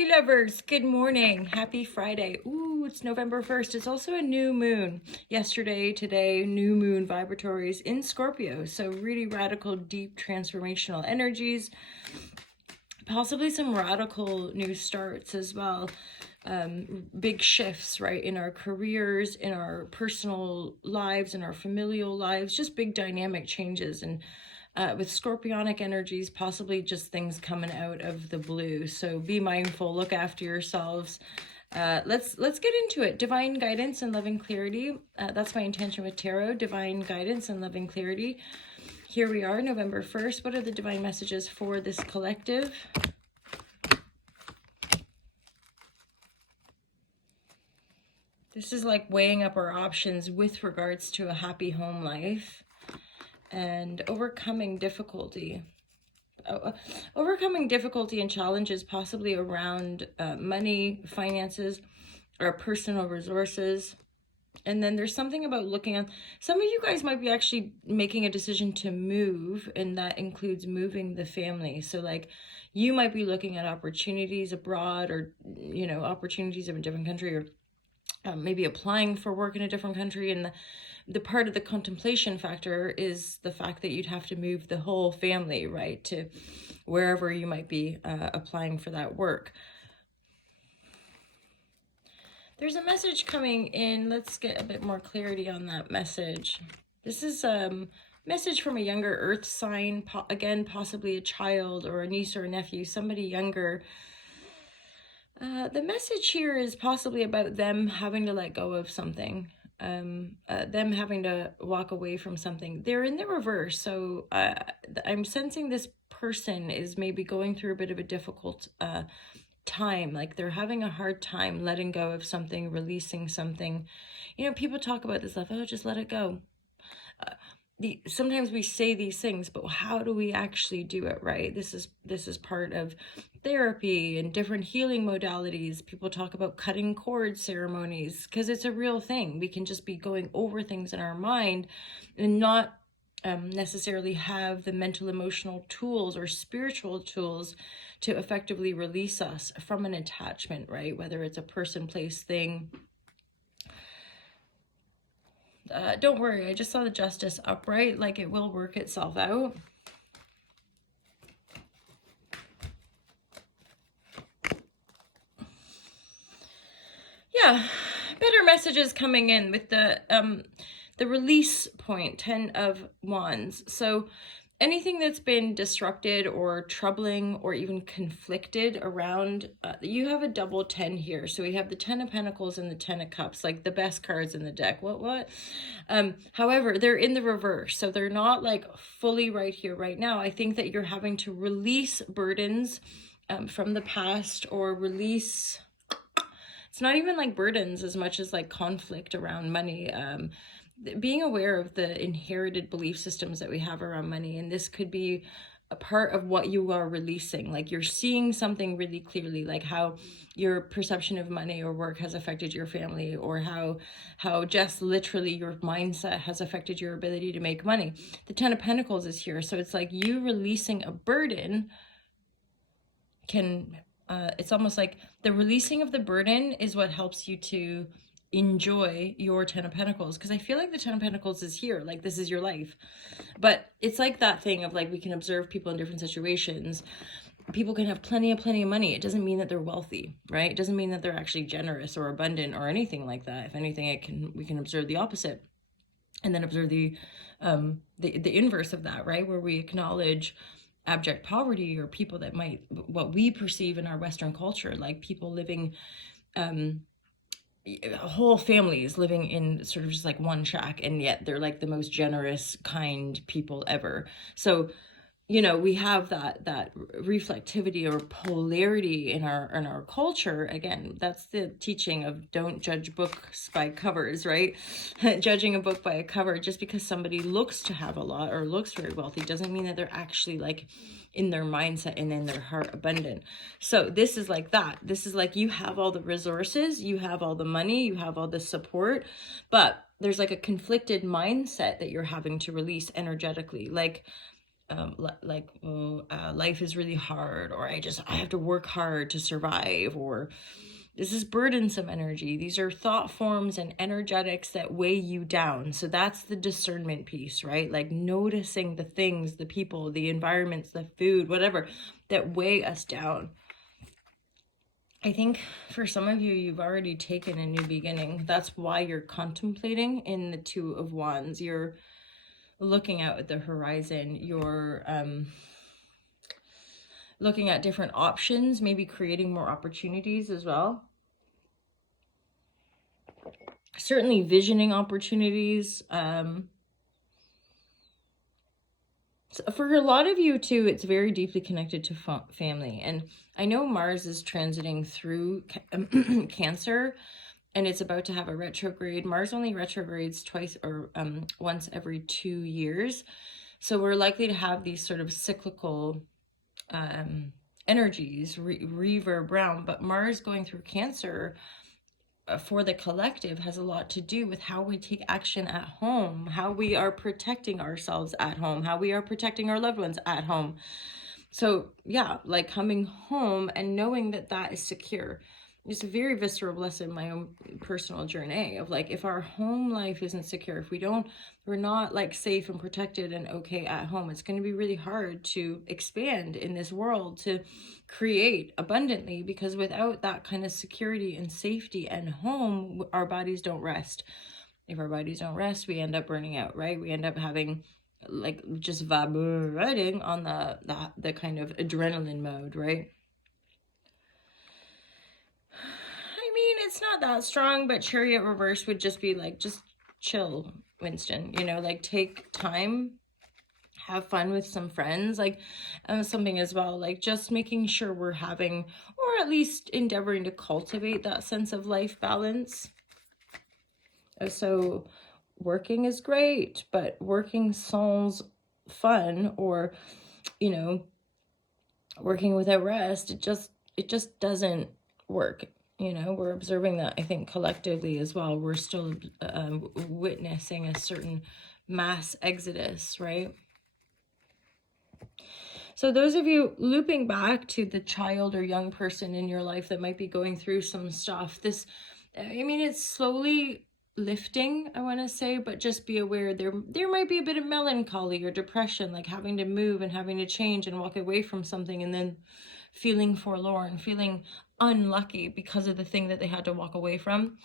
Hi lovers, good morning. Happy Friday. Ooh, it's November 1st. It's also a new moon. Yesterday, today, new moon vibratories in Scorpio. So really radical, deep, transformational energies. Possibly some radical new starts as well. Big shifts, right, in our careers, in our personal lives, in our familial lives, just big dynamic changes. And with scorpionic energies, possibly just things coming out of the blue. So be mindful, look after yourselves. Let's get into it. Divine guidance and loving clarity. That's my intention with tarot. Divine guidance and loving clarity. Here we are, November 1st. What are the divine messages for this collective? This is like weighing up our options with regards to a happy home life and overcoming difficulty. Overcoming difficulty and challenges possibly around money, finances, or personal resources. And then there's something about looking at, some of you guys might be actually making a decision to move, and that includes moving the family. So like you might be looking at opportunities abroad, or, you know, opportunities in a different country, or maybe applying for work in a different country. And the part of the contemplation factor is the fact that you'd have to move the whole family, right, to wherever you might be applying for that work. There's a message coming in. Let's get a bit more clarity on that message. This is a message from a younger earth sign, again, possibly a child or a niece or a nephew, somebody younger. The message here is possibly about them having to let go of something, them having to walk away from something. They're in the reverse, so I'm sensing this person is maybe going through a bit of a difficult time, like they're having a hard time letting go of something, releasing something. You know, people talk about this stuff, oh, just let it go. Sometimes we say these things, but how do we actually do it, right? This is part of therapy and different healing modalities. People talk about cutting cord ceremonies because it's a real thing. We can just be going over things in our mind and not necessarily have the mental, emotional tools or spiritual tools to effectively release us from an attachment, right? Whether it's a person, place, thing. Don't worry, I just saw the Justice upright, like it will work itself out. Yeah, better messages coming in with the release point, 10 of Wands. So anything that's been disrupted or troubling or even conflicted around, you have a double 10 here. So we have the 10 of Pentacles and the 10 of Cups, like the best cards in the deck. However, they're in the reverse. So they're not like fully right here, right now. I think that you're having to release burdens from the past, or release, it's not even like burdens as much as like conflict around money. Being aware of the inherited belief systems that we have around money. And this could be a part of what you are releasing. Like you're seeing something really clearly, like how your perception of money or work has affected your family, or how just literally your mindset has affected your ability to make money. The 10 of Pentacles is here. So it's like you releasing a burden can, it's almost like the releasing of the burden is what helps you to enjoy your 10 of Pentacles, because I feel like the 10 of Pentacles is here, like this is your life. But it's like that thing of like, we can observe people in different situations. People can have plenty of money. It doesn't mean that they're wealthy, right? It doesn't mean that they're actually generous or abundant or anything like that. If anything, we can observe the opposite, and then observe the inverse of that, right? Where we acknowledge abject poverty, or people that might, what we perceive in our Western culture, like people living whole families living in sort of just like one shack, and yet they're like the most generous, kind people ever. So, you know, we have that reflectivity or polarity in our culture. Again, that's the teaching of don't judge books by covers, right? Judging a book by a cover, just because somebody looks to have a lot or looks very wealthy doesn't mean that they're actually like in their mindset and in their heart abundant. So this is like that. This is like, you have all the resources, you have all the money, you have all the support, but there's like a conflicted mindset that you're having to release energetically. Like life is really hard, or I have to work hard to survive, or this is burdensome energy. These are thought forms and energetics that weigh you down. So that's the discernment piece, right? Like noticing the things, the people, the environments, the food, whatever, that weigh us down. I think for some of you, you've already taken a new beginning. That's why you're contemplating in the Two of Wands. You're looking out at the horizon. You're looking at different options, maybe creating more opportunities as well. Certainly visioning opportunities. So for a lot of you too, it's very deeply connected to family. And I know Mars is transiting through Cancer, and it's about to have a retrograde. Mars only retrogrades twice or once every 2 years. So we're likely to have these sort of cyclical energies reverb around. But Mars going through Cancer for the collective has a lot to do with how we take action at home, how we are protecting ourselves at home, how we are protecting our loved ones at home. So yeah, like coming home and knowing that that is secure. It's a very visceral lesson in my own personal journey of like, if our home life isn't secure, if we're not like safe and protected and okay at home, it's going to be really hard to expand in this world, to create abundantly, because without that kind of security and safety and home, our bodies don't rest. If our bodies don't rest, we end up burning out, right? We end up having like just vibrating on the kind of adrenaline mode, right? I mean, it's not that strong, but Chariot reverse would just be like, just chill, Winston, you know, like take time, have fun with some friends, like something as well, like just making sure we're having, or at least endeavoring to cultivate that sense of life balance. So working is great, but working sans fun, or, you know, working without rest, it just doesn't work. You know, we're observing that, I think, collectively as well. We're still witnessing a certain mass exodus, right? So those of you looping back to the child or young person in your life that might be going through some stuff, this, I mean, it's slowly lifting, I want to say, but just be aware there might be a bit of melancholy or depression, like having to move and having to change and walk away from something, and then feeling forlorn, feeling unlucky because of the thing that they had to walk away from.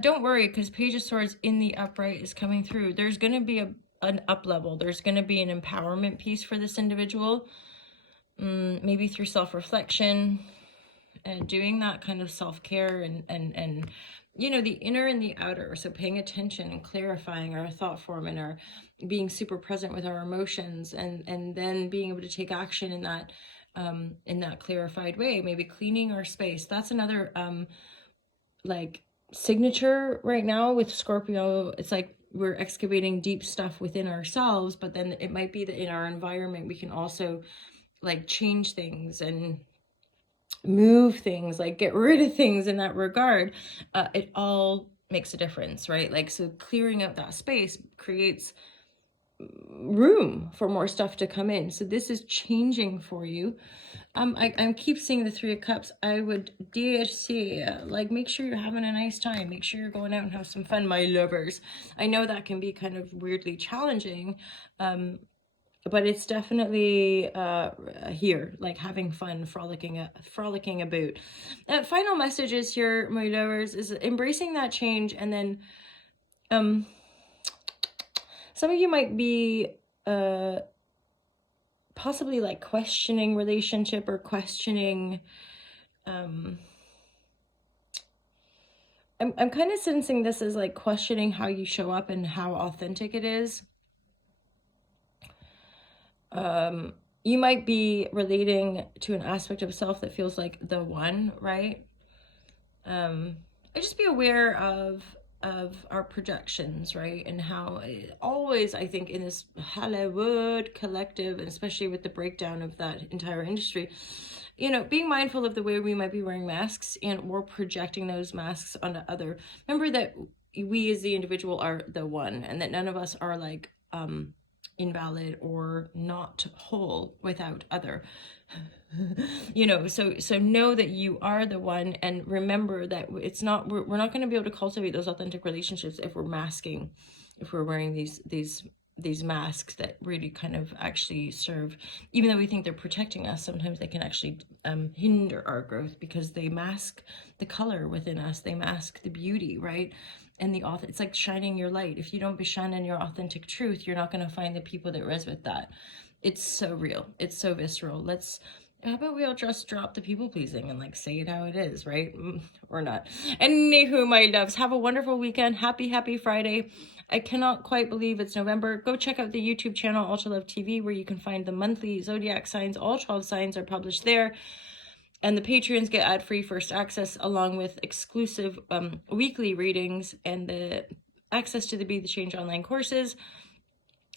Don't worry, because Page of Swords in the upright is coming through. There's going to be an up level. There's going to be an empowerment piece for this individual, maybe through self-reflection and doing that kind of self-care and you know, the inner and the outer. So paying attention and clarifying our thought form and our being super present with our emotions, and then being able to take action in that clarified way, maybe cleaning our space. That's another like signature right now with Scorpio. It's like we're excavating deep stuff within ourselves, but then it might be that in our environment we can also like change things and move things, like get rid of things in that regard. It all makes a difference, right? Like, so clearing out that space creates room for more stuff to come in. So this is changing for you. I keep seeing the Three of Cups. I would dare say, like, make sure you're having a nice time. Make sure you're going out and have some fun, my lovers. I know that can be kind of weirdly challenging, but it's definitely here, like having fun, frolicking about. That final message is here, my lovers, is embracing that change. And then some of you might be possibly like questioning relationship, or questioning I'm kind of sensing this as like questioning how you show up and how authentic it is. You might be relating to an aspect of self that feels like the one, right? Just be aware of our projections, right? And how always, I think, in this Hollywood collective, and especially with the breakdown of that entire industry, you know, being mindful of the way we might be wearing masks, and we're projecting those masks onto other. Remember that we as the individual are the one, and that none of us are like, invalid or not whole without other. You know, so know that you are the one, and remember that it's not, we're not going to be able to cultivate those authentic relationships if we're masking, if we're wearing these masks that really kind of actually serve, even though we think they're protecting us, sometimes they can actually hinder our growth, because they mask the color within us, they mask the beauty, right? And it's like shining your light. If you don't be shining your authentic truth, you're not going to find the people that res with that. It's so real, it's so visceral. How about we all just drop the people pleasing and like say it how it is, right? Or not. Anywho, my loves, have a wonderful weekend. Happy Friday. I cannot quite believe it's November. Go check out the YouTube channel Ultra Love TV, where you can find the monthly zodiac signs. All 12 signs are published there. And the Patreons get ad-free first access, along with exclusive weekly readings and the access to the Be the Change online courses.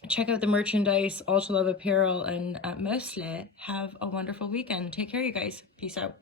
Check out the merchandise, Ultra Love apparel, and mostly have a wonderful weekend. Take care, you guys. Peace out.